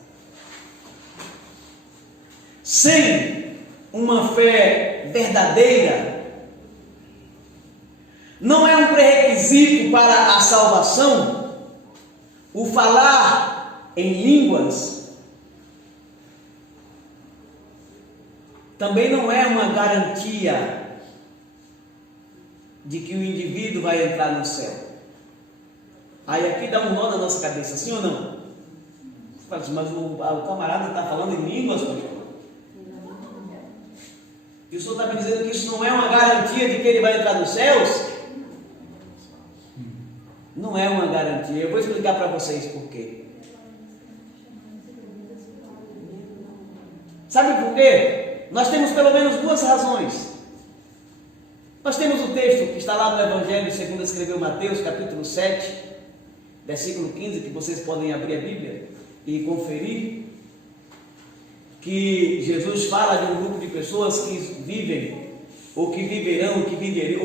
sem uma fé verdadeira, não é um pré-requisito para a salvação, o falar em línguas também não é uma garantia de que o indivíduo vai entrar no céu. Aí aqui dá um nó na nossa cabeça, sim ou não? Você fala assim, mas o camarada está falando em línguas, pastor? E o senhor está me dizendo que isso não é uma garantia de que ele vai entrar nos céus? Não é uma garantia. Eu vou explicar para vocês por quê. Sabe por quê? Nós temos pelo menos 2 razões. Nós temos o texto que está lá no Evangelho segundo escreveu Mateus, capítulo 7, versículo 15, que vocês podem abrir a Bíblia e conferir, que Jesus fala de um grupo de pessoas que vivem, ou que viverão,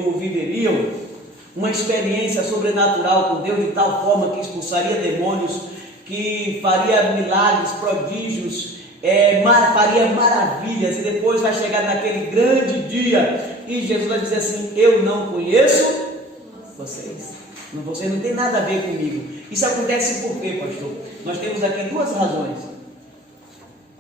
ou viveriam uma experiência sobrenatural com Deus de tal forma que expulsaria demônios, que faria milagres, prodígios, faria maravilhas, e depois vai chegar naquele grande dia e Jesus vai dizer assim: eu não conheço vocês. Vocês não tem nada a ver comigo. Isso acontece por quê, pastor? Nós temos aqui duas razões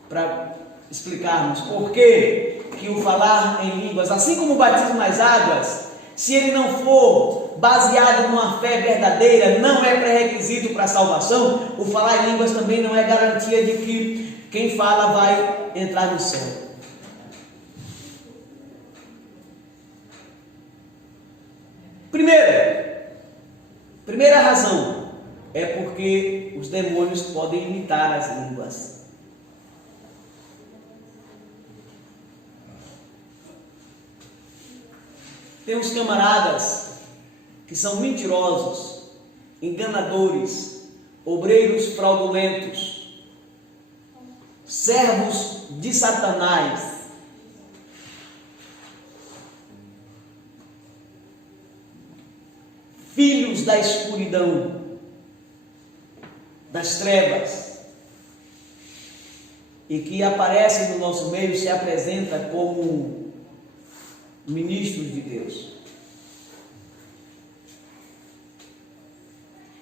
para explicarmos por que o falar em línguas, assim como o batismo nas águas, se ele não for baseado numa fé verdadeira, não é pré-requisito para a salvação. O falar em línguas também não é garantia de que quem fala vai entrar no céu. Primeira razão é porque os demônios podem imitar as línguas. Tem uns camaradas que são mentirosos, enganadores, obreiros fraudulentos, servos de Satanás, filhos da escuridão, das trevas, e que aparecem no nosso meio, se apresenta como ministros de Deus,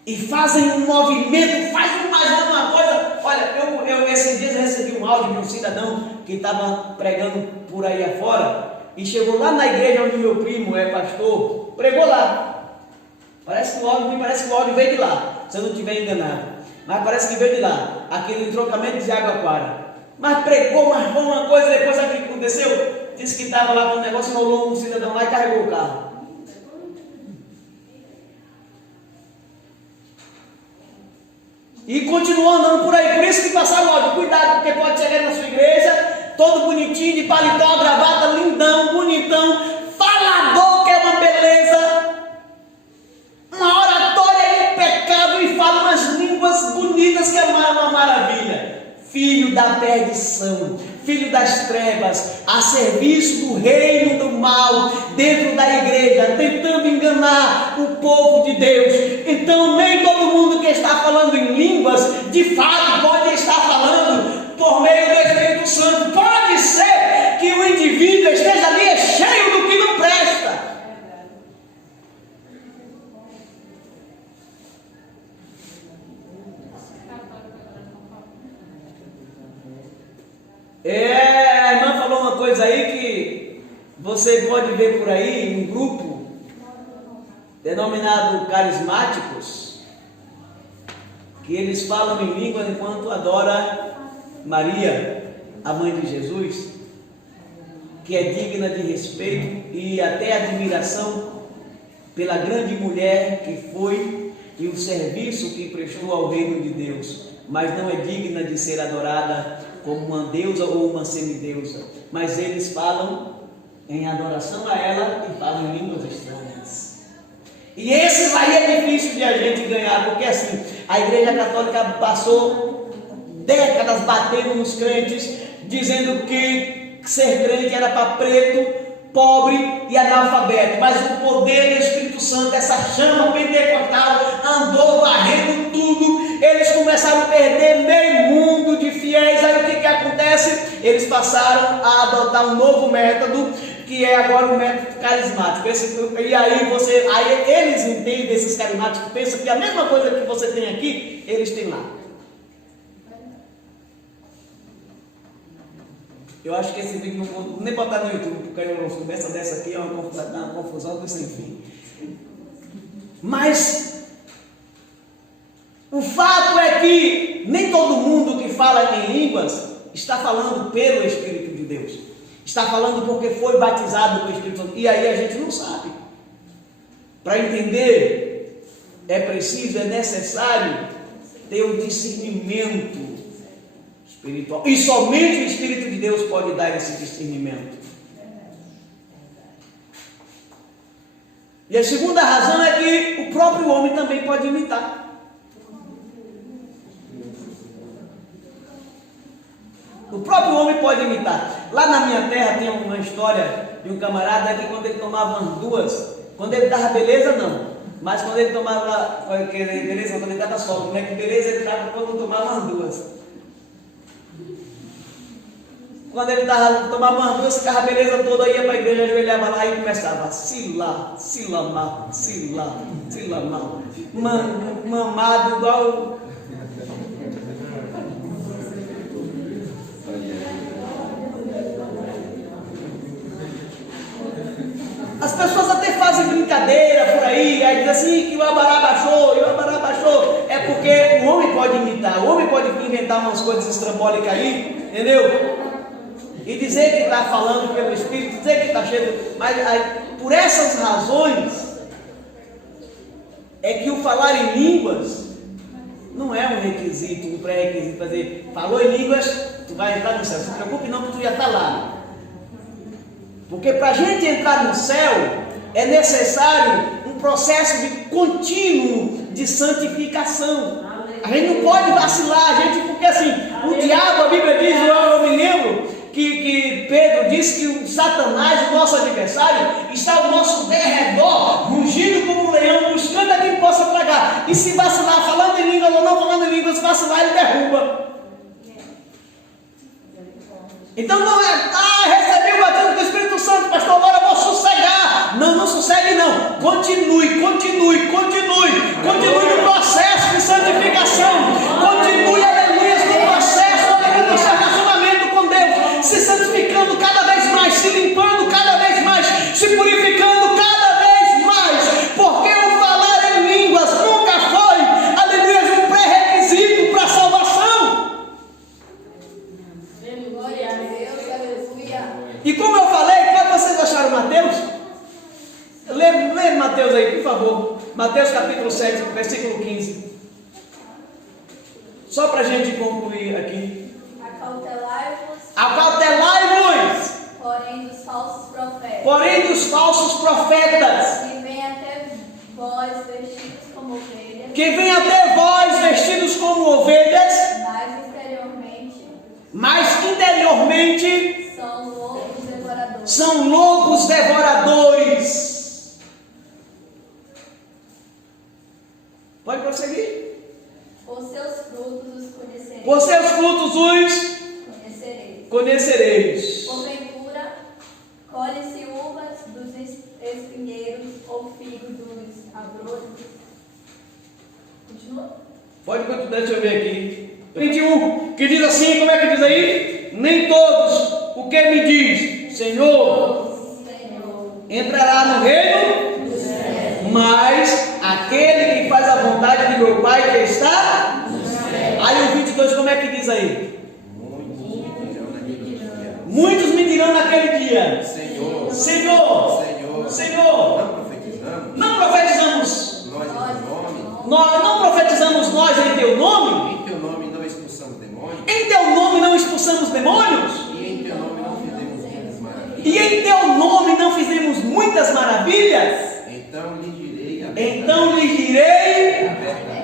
e fazem um movimento, fazem mais uma coisa. Olha, eu esses dias recebi um áudio de um cidadão que estava pregando por aí afora, e chegou lá na igreja onde meu primo é pastor, pregou lá. Parece que o áudio veio de lá, se eu não estiver enganado, mas parece que veio de lá, aquele trocamento de água para. Mas pregou, mas foi uma coisa. Depois o que aconteceu? Disse que estava lá com o negócio, rolou um cidadão lá e carregou o carro. E continuou andando por aí. Por isso que passaram logo, cuidado, porque pode chegar na sua igreja, todo bonitinho, de paletó, gravata, lindão, bonitão, falador, que é uma beleza, uma oratória impecável, e fala umas línguas bonitas, que é uma maravilha. Filho da perdição, filho das trevas, a serviço do reino do mal, dentro da igreja, tentando enganar o povo de Deus. Então nem todo mundo que está falando em línguas, de fato pode estar falando por meio do Espírito Santo. Pode ser que o indivíduo esteja ali cheio do que não presta. A irmã falou uma coisa aí que você pode ver por aí, um grupo denominado carismáticos, que eles falam em língua enquanto adora Maria, a mãe de Jesus, que é digna de respeito e até admiração pela grande mulher que foi e o serviço que prestou ao reino de Deus, mas não é digna de ser adorada como uma deusa ou uma semideusa. Mas eles falam em adoração a ela e falam em línguas estranhas. E esses aí é difícil de a gente ganhar, porque assim, a Igreja Católica passou décadas batendo nos crentes, dizendo que ser crente era para preto, pobre e analfabeto. Mas o poder do Espírito Santo, essa chama pentecostal, andou varrendo tudo. Eles começaram a perder meio mundo de fiéis. Aí o que acontece? Eles passaram a adotar um novo método, que é agora o método carismático. E aí eles entendem, esses carismáticos, pensam que a mesma coisa que você tem aqui, eles têm lá. Eu acho que esse vídeo não vou nem botar no YouTube, porque uma conversa dessa aqui é uma confusão do sem fim. Mas o fato é que nem todo mundo que fala em línguas está falando pelo Espírito de Deus. Está falando porque foi batizado com o Espírito Santo. E aí a gente não sabe. Para entender, é preciso, é necessário ter o discernimento espiritual. E somente o Espírito de Deus pode dar esse discernimento. E a segunda razão é que o próprio homem também pode imitar. O próprio homem pode imitar. Lá na minha terra tem uma história de um camarada que quando ele tomava umas duas, quando ele estava beleza não, mas quando ele tomava beleza, quando ele estava sóbrio, né? Que beleza ele estava quando tomava umas duas. quando ele tomava uma duas, ficava a beleza toda, ia para a igreja, ajoelhava lá e começava mamado igual. As pessoas até fazem brincadeira por aí dizem assim que o abará baixou, é porque o homem pode imitar, o homem pode inventar umas coisas estrambólicas aí, entendeu? E dizer que está falando pelo Espírito, dizer que está cheio, mas por essas razões é que o falar em línguas não é um requisito, um pré-requisito para dizer, falou em línguas, tu vai entrar no céu. Não se preocupe não, porque tu já está lá. Porque para a gente entrar no céu é necessário um processo de contínuo de santificação. A gente não pode vacilar, porque assim, o diabo, a Bíblia diz, eu me lembro que Pedro disse que o Satanás, o nosso adversário, está ao nosso derredor, rugindo como um leão, buscando a quem possa tragar. E se vacilar, falando em línguas ou não falando em línguas, se vacilar, ele derruba. Então não é, recebi o batismo do Espírito Santo, pastor, agora eu vou sossegar. Não sossegue não. Continue no processo de santificação. Continue, aleluia, no processo do seu relacionamento com Deus. Se santificando cada vez mais, se limpando cada vez mais, se purificando cada vez mais. Porque o falar em línguas nunca foi, aleluia, um pré-requisito para a salvação. Glória a Deus, aleluia. E como eu falei, quando vocês acharam Mateus? Lê Mateus aí, por favor. Mateus capítulo 7, versículo 15. Só para a gente concluir aqui. Acautelai-vos, porém dos falsos profetas, que vêm até vós vestidos como ovelhas, mas interiormente são lobos devoradores. Pode prosseguir. Por seus frutos os conhecereis. Porventura, colhe-se uvas dos espinheiros ou figos dos abrolhos. Continua? Pode continuar, deixa eu ver aqui. 21, que diz assim, como é que diz aí? Nem todos o que me diz, Senhor, entrará no reino, mas aquele que faz a vontade de meu Pai que está. Aí o 22, como é que diz aí? Muitos me dirão naquele dia, Senhor, não profetizamos nós não profetizamos nós em teu nome? Em teu nome não expulsamos demônios? Em teu nome não expulsamos demônios? E em teu nome não fizemos muitas maravilhas? E em teu nome não fizemos muitas maravilhas? Então lhe direi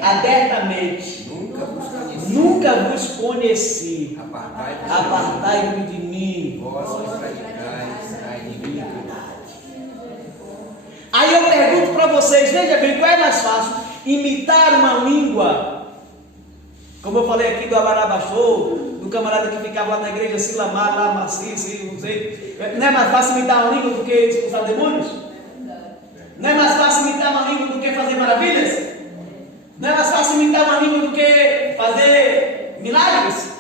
abertamente. Nunca vos conheci. Apartai-vos de mim. Vós que praticais a iniquidade. Aí eu pergunto para vocês, veja bem, qual é mais fácil? Imitar uma língua, como eu falei aqui do Abarabaxô, do camarada que ficava lá na igreja, Silamar, lá, Maci, não sei. Não é mais fácil imitar uma língua do que expulsar demônios? Não é mais fácil imitar uma língua do que fazer maravilhas? Não é mais fácil imitar uma língua do que fazer milagres?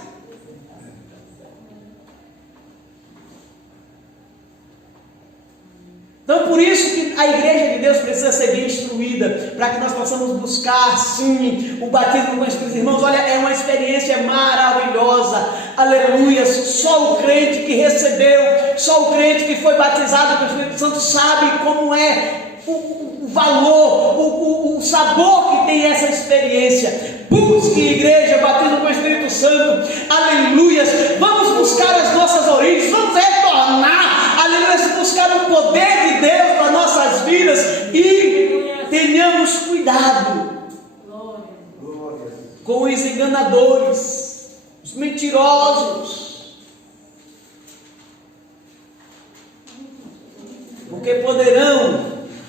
Então por isso que a igreja de Deus precisa ser bem instruída, para que nós possamos buscar sim o batismo com os Espíritos. Irmãos, olha, é uma experiência maravilhosa, aleluia. Só o crente que recebeu, só o crente que foi batizado com o Espírito Santo sabe como é o valor, o sabor que tem essa experiência. Busque, igreja, batismo com o Espírito Santo, aleluia. Vamos buscar as nossas origens, vamos retornar, aleluia, buscar o poder de Deus para nossas vidas e tenhamos cuidado com os enganadores, os mentirosos, porque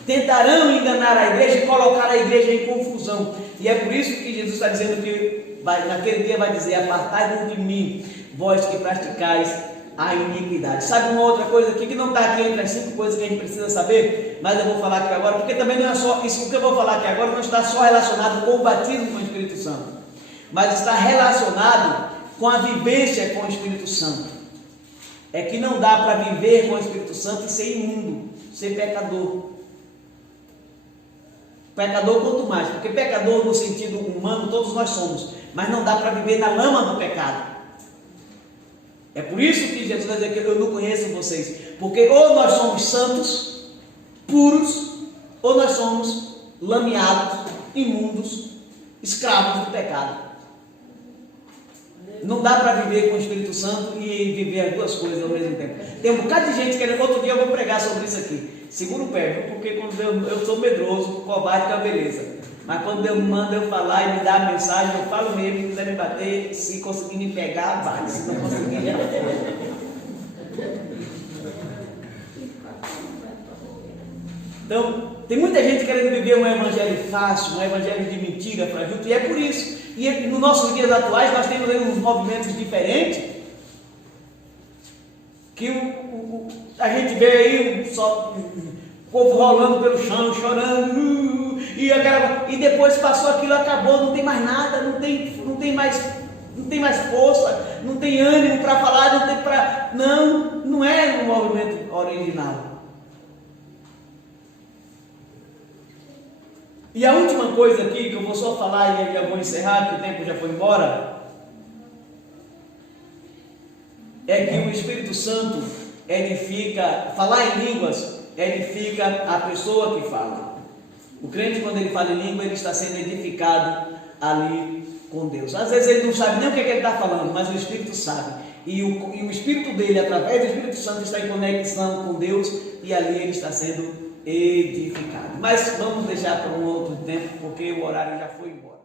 tentarão enganar a igreja e colocar a igreja em confusão. E é por isso que Jesus está dizendo que naquele dia vai dizer: apartai-vos de mim, vós que praticais a iniquidade. Sabe uma outra coisa aqui que não está aqui entre as 5 coisas que a gente precisa saber, mas eu vou falar aqui agora, porque também não é só isso que eu vou falar aqui agora, não está só relacionado com o batismo com o Espírito Santo, mas está relacionado com a vivência com o Espírito Santo. É que não dá para viver com o Espírito Santo e ser imundo, ser pecador. Pecador quanto mais, porque pecador no sentido humano todos nós somos, mas não dá para viver na lama do pecado. É por isso que Jesus vai dizer que eu não conheço vocês, porque ou nós somos santos, puros, ou nós somos lameados, imundos, escravos do pecado. Não dá para viver com o Espírito Santo e viver as duas coisas ao mesmo tempo. Tem um bocado de gente querendo, outro dia eu vou pregar sobre isso aqui. Segura o pé, porque quando eu sou medroso, covarde com a beleza. Mas quando Deus manda eu falar e me dá a mensagem, eu falo mesmo, se quiser me bater, se conseguir me pegar, bate. Se não conseguir, já. Então, tem muita gente querendo viver um evangelho fácil, um evangelho de mentira para junto, e é por isso. E nos nossos dias atuais nós temos aí uns movimentos diferentes, que a gente vê aí só o povo rolando pelo chão, chorando, e depois passou aquilo, acabou, não tem mais nada, não tem mais força, não tem ânimo para falar, não é um movimento original. E a última coisa aqui, que eu vou só falar e eu vou encerrar, que o tempo já foi embora, é que o Espírito Santo edifica, falar em línguas edifica a pessoa que fala. O crente, quando ele fala em língua, ele está sendo edificado ali com Deus. Às vezes ele não sabe nem o que ele está falando, mas o Espírito sabe. E o Espírito dele, através do Espírito Santo, está em conexão com Deus, e ali ele está sendo edificado. Mas vamos deixar para um outro tempo, porque o horário já foi embora.